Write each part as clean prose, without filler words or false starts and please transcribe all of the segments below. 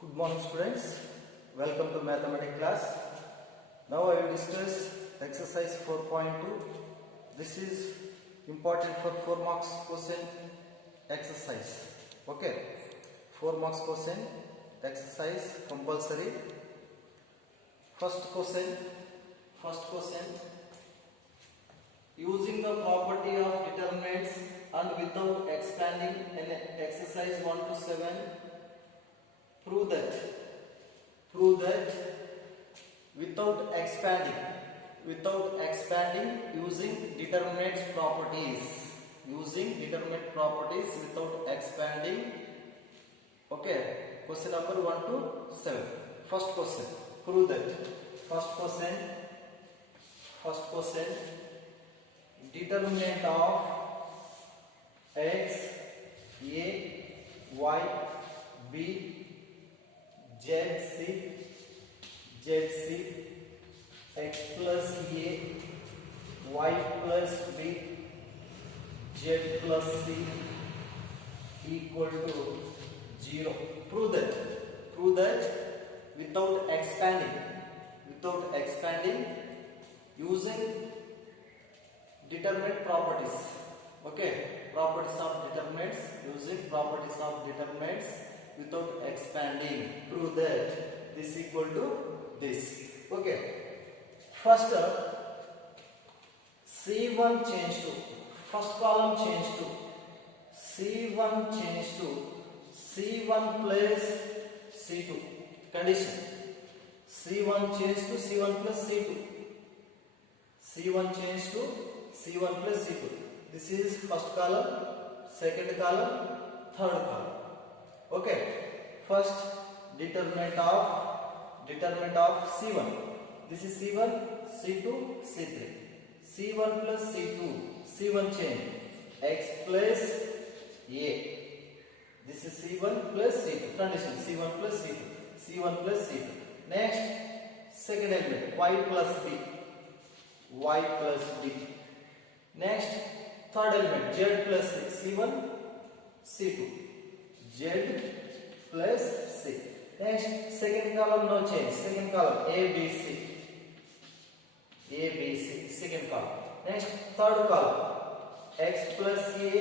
Good morning students, welcome to mathematics class. Now I will discuss exercise 4.2. This is important for 4 marks question exercise. Okay, 4 marks question exercise compulsory. First question, using the property of determinants and without expanding in exercise 1 to 7, prove that without expanding using determinant properties without expanding. Okay, question number 1 to 7. First question, prove that. First question, determinant of x, a, y, b, z, c, x plus a, y plus b, z plus c equal to 0. Prove that without expanding using determinant properties. Okay, properties of determinants, using properties of determinants without expanding. Prove that this equal to this. Okay, first C1 change to first column change to C1 change to C1 plus C2 condition. C1 change to C1 plus C2. C1 change to C1 plus C2. This is first column, second column, third column. Okay, first determinant of C1. This is C1, C2, C3. C1 plus C2. C1 change x plus a. This is C1 plus C2. Condition C1 plus C2. C1 plus C2. Next, second element y plus b. Y plus b. Next, third element z plus c. C1, C2. Z plus C. Next, second column no change. Second column A, B, C. A, B, C. Second column. Next, third column x plus A,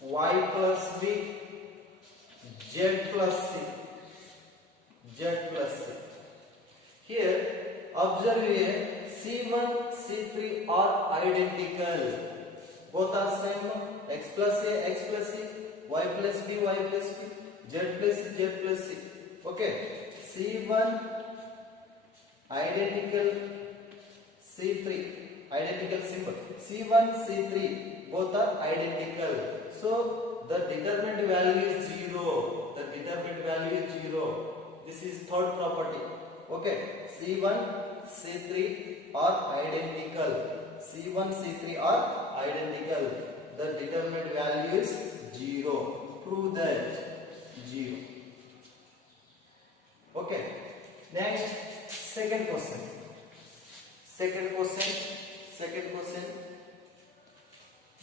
y plus B, Z plus C. Z plus C. Here, observe here, C1, C3 are identical. Both are same. X plus A, X plus C. Y plus B, Y plus B, Z plus C, Z plus C. Okay, C1 identical, C3 identical symbol. C1, C3 both are identical. So the determinant value is 0. This is third property. Okay, C1, C3 are identical. C1, C3 are identical. The determinant value is 0. Prove that 0. Okay. Next, second question.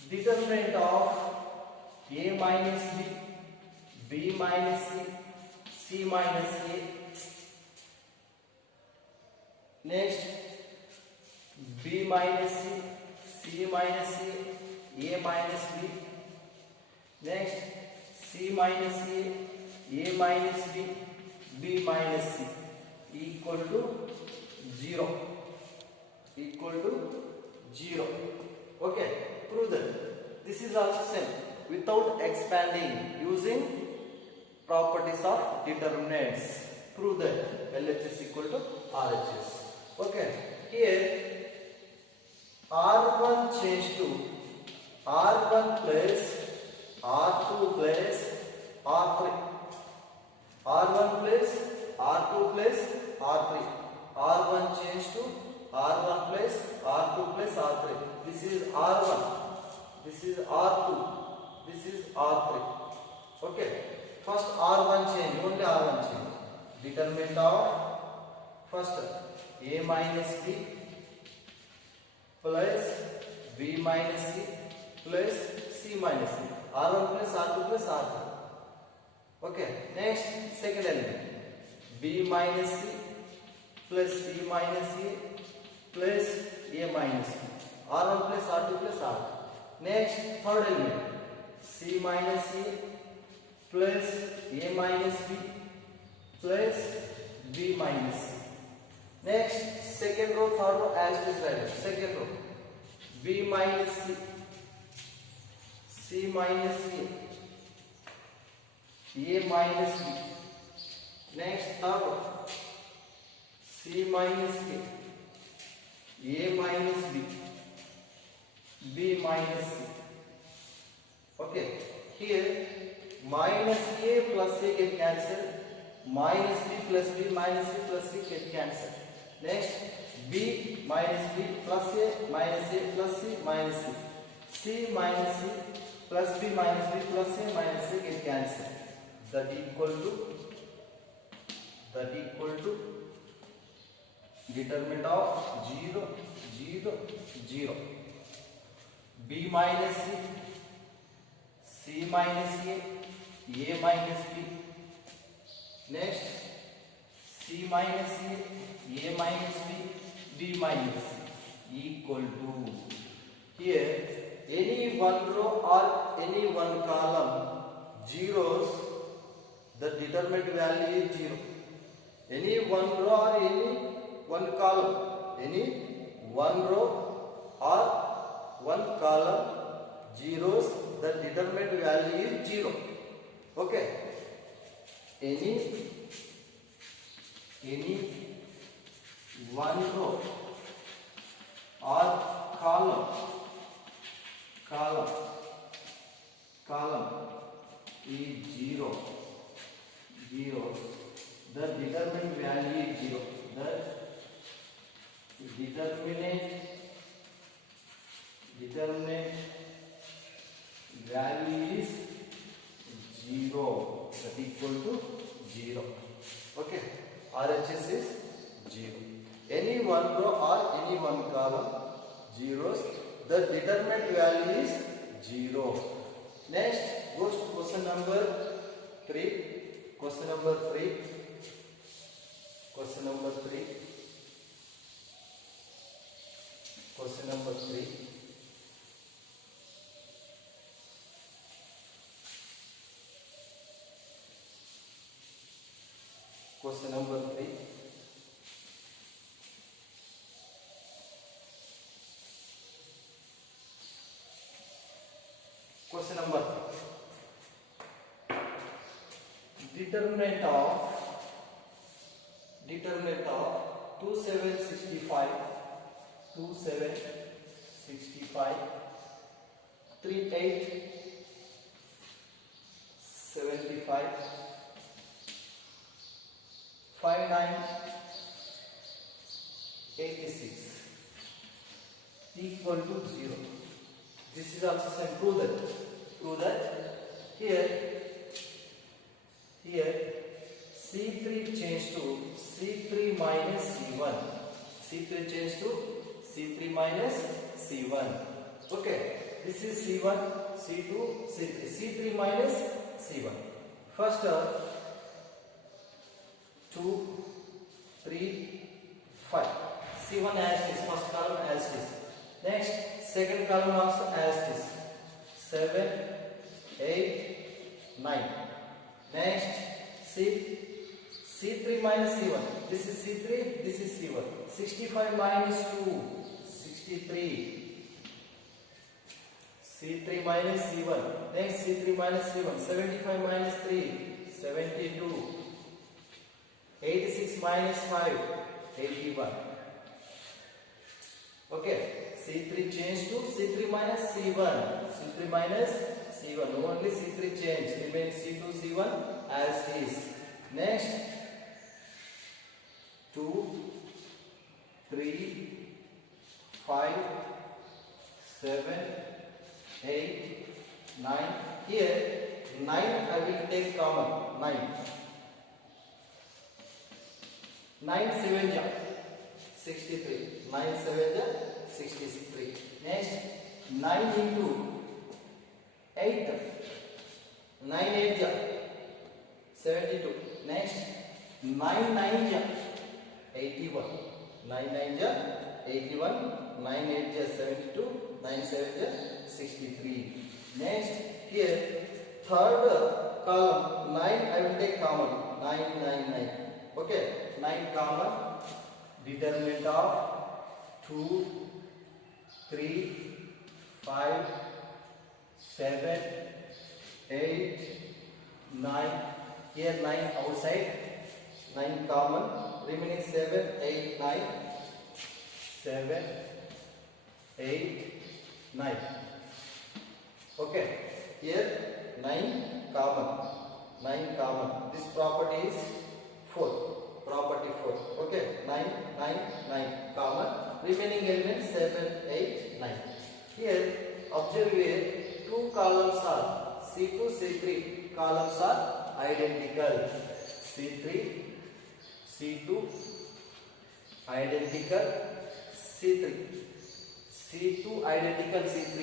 Determinant of a minus b, b minus c, c minus a. Next, b minus c, c minus a minus b. Next, c minus a minus b, b minus c equal to 0. Okay, prove that. This is also same. Without expanding using properties of determinants. Prove that LHS equal to RHS. Okay, here R1 change to R1 plus R2 plus R3. R1 plus R2 plus R3. R1 change to R1 plus R2 plus R3. This is R1. This is R2. This is R3. Okay. First R1 change. Only R1 change. Determinant of first A minus B plus B minus C plus C minus C. R1 plus R2 plus R3. Okay, next second element, b minus c plus c minus a plus a minus b, r1 plus r2 plus r2. Next third element, c minus a plus a minus b plus b minus c. Next second row, third row as it is written. Second row, b minus c, c minus a minus b. Next third row, c minus a minus b, b minus c. Okay, here minus a plus a get cancelled, minus b plus b minus c plus c get cancelled. Next b minus b plus a minus c minus c, c minus c plus b minus b plus a minus c get cancelled. That equal to determinant of 0 0 0. b minus c, c minus a minus b. Next c minus a minus b, b minus c equal to, here any one row or any one column zeros, the determinant value is 0. Any one row or any one column, any one row or one column zeros, the determinant value is 0. Okay, any one row or column is 0, the determinant value is 0. The determinant value is 0, that equal to 0. Okay, RHS is 0. Any one row or any one column zeros, the determinant value is 0. Next goes to question number 3. Question number 3. Question number 3. Question number 3. Question number 3. Question number 3. Determinant of 2765, 3875, 5986 equal to 0. This is also same. Prove that here C3 change to C3 minus C1. C3 change to C3 minus C1. Okay, this is C1, C2, C3. C3 minus C1. First 2, 3, 5. C1 as it is, first column as it is. Next, second column also as it is. 7, 8, 9. Next, C3 minus C1. This is C3, this is C1. 65 minus 2, 63. C3 minus C1. Next, C3 minus C1. 75 minus 3, 72. 86 minus 5, 81. Okay, C3 change to C3 minus C1. C3 minus C1. Only C3 change. Remains C2, C1 as is. Next, 2, 3, 5, 7, 8, 9. Here, 9 I will take common. 9. 9 7 ja 63. 9 7 ja 63. Next 9 into 8. 9 8 ja 72. Next, 9 9 ja 81. 9 9 ja 81. 9 8 ja 72. 9 7 ja 63. Next, here third column 9 I will take common. 9 9 9. Okay, 9 common. Determinant of 2 3 5 7 8 9. Here 9 outside, 9 common, remaining 7 8 9. 7 8 9. Okay, here 9 common, 9 common. This property is 4, property 4. Okay, 9 9 9 common, remaining elements 7 8 9. Here observe here 2 columns are C2 C3 columns are identical. C3 C2 identical. C3 C2 identical. C3.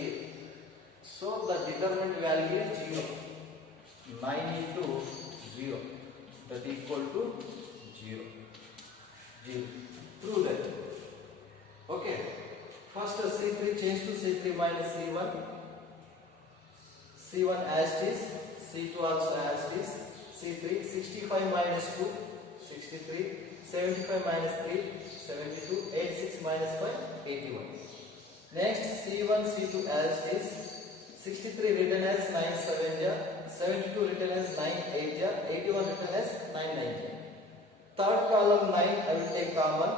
So the determinant value is 0. 9 into 0, that equal to 0. 0. Prove that. Okay. First C3 change to C3 minus C1. C1 as it is. C2 also as it is. C3 65 minus 2 63. 75 minus 3 72. 86 minus 5 81. Next C1 C2 as it is. 63 written as 9 7 ja. 72 written as 9 8 ja. 81 written as 9 9 ja. Third column 9 I will take common.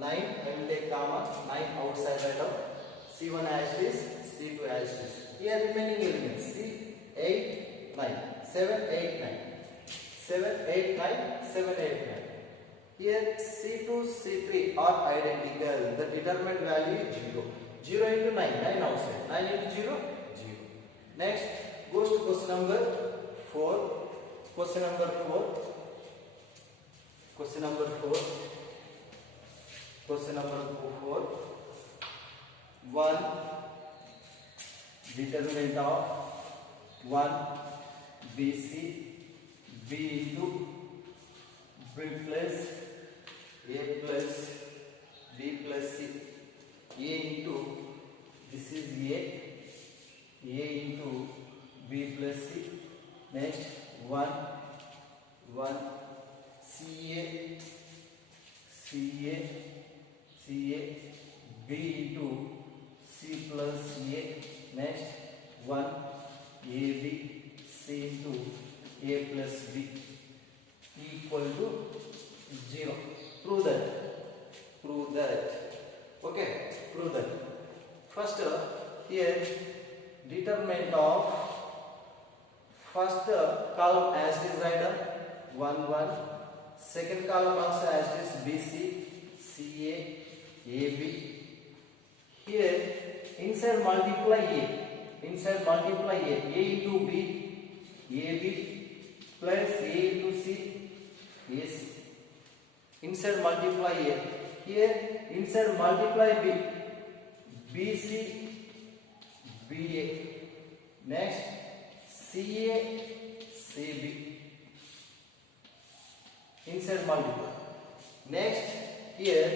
9 I will take common. 9 outside right out. C1 as it is. C2 as it is. Here remaining elements C 8 9 7 8 9. 7 8 9 7 8 9. Here C2 C3 are identical. The determinant value is 0. 0 into 9, 9 outside. 9 into 0, 0. Next, goes to question number 4. Question number 4. Question number 4. Question number 4. 1. Determinant of 1 BC B into B plus A plus B plus C. A into, this is A into B plus C. Next 1 CA B into C plus A. Next 1 AB C into A plus B equal to 0. Prove that. Okay, prove that. First here determinant of first column as it is right up 1 1. Second column also as it is BC CA AB. Here inside multiply A. Inside multiply A. A into B AB plus A into C AC. Inside multiply A. Here inside multiply B. BC BA. Next CA CB. Inside multiply. Next here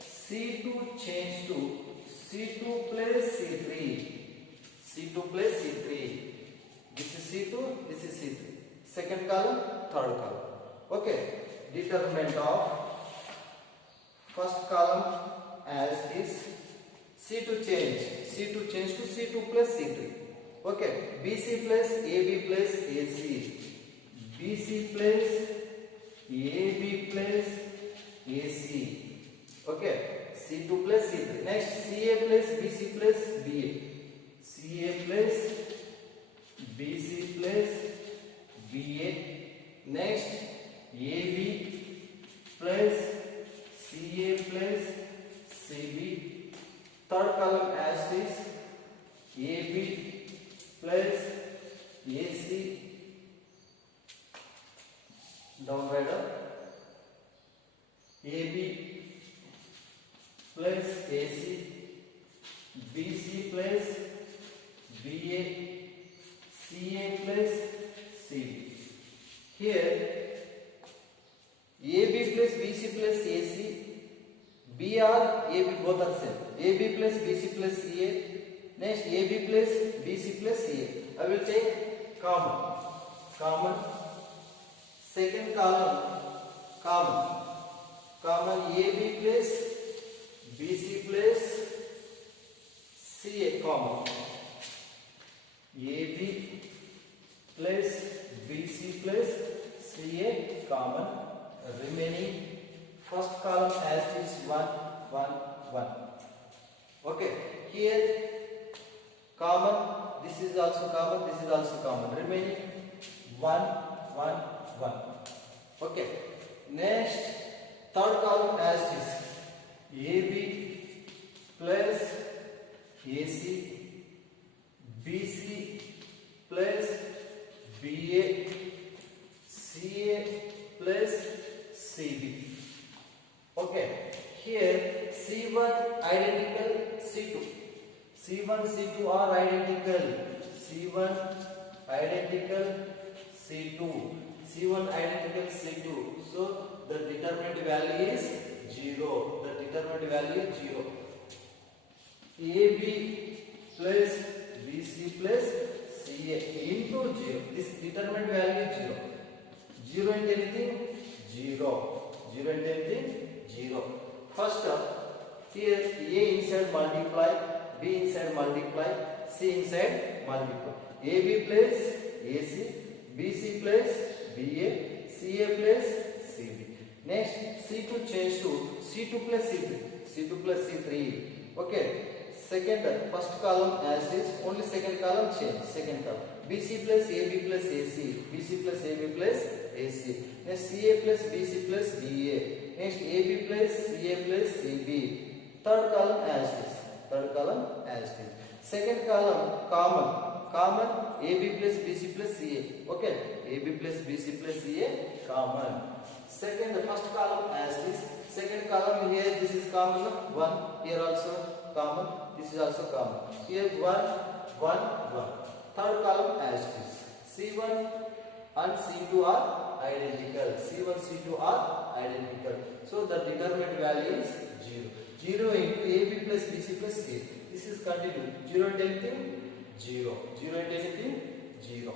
C2 change to C2 plus C3. C2 plus C3. This is C2, this is C3. Second column, third column. Okay. Determinant of first column as is. C2 change to C2 plus C3. Okay. BC plus AB plus AC. BC plus AB plus AC. Okay. C2 plus C3. Next CA plus BC plus BA. CA plus BC plus BA. Next AB plus CA plus CB. Third column as is. AB plus AC. Down right up. AB plus AC. BC plus BA. CA plus CB. Here AB plus BC plus AC, BR AB both are same. AB plus BC plus CA. Next AB plus BC plus CA. I will take common. Second column common AB plus BC plus CA common. AB plus BC plus CA common. Remaining first column as is 1 1 1. Okay, here common, this is also common, this is also common. Remaining 1 1 1. Okay, next third column as is AB plus AC, BC plus BA, CA plus CB. Okay, here C1 identical C2. C1 C2 are identical. C1 identical C2. C1 identical C2. So the determinant value is 0. The determinant value is 0. AB plus BC plus CA into 0. This determinant value is 0. 0 into anything? 0. 0 into anything? 0. First here A inside multiply, B inside multiply, C inside multiply. AB plus AC, BC plus BA, CA plus CB. Next C2 change to C2 plus C3. C2 plus C3. Okay. Second, first column as is, only second column change. Second column BC plus AB plus AC, BC plus AB plus AC. Next CA plus BC plus BA. Next AB plus CA plus CB. Third column as is. Third column as is. Second column common AB plus BC plus CA. Okay, AB plus BC plus CA common. Second, the first column as is. Second column here, this is common 1. Here also common. This is also common. Here 1 1 1. Third column as is. C1 and C2 are identical. C1 C2 are identical. So the determinant value is 0. 0 into AB plus BC plus CA. This is continued. 0 into anything? 0. 0 into anything? 0.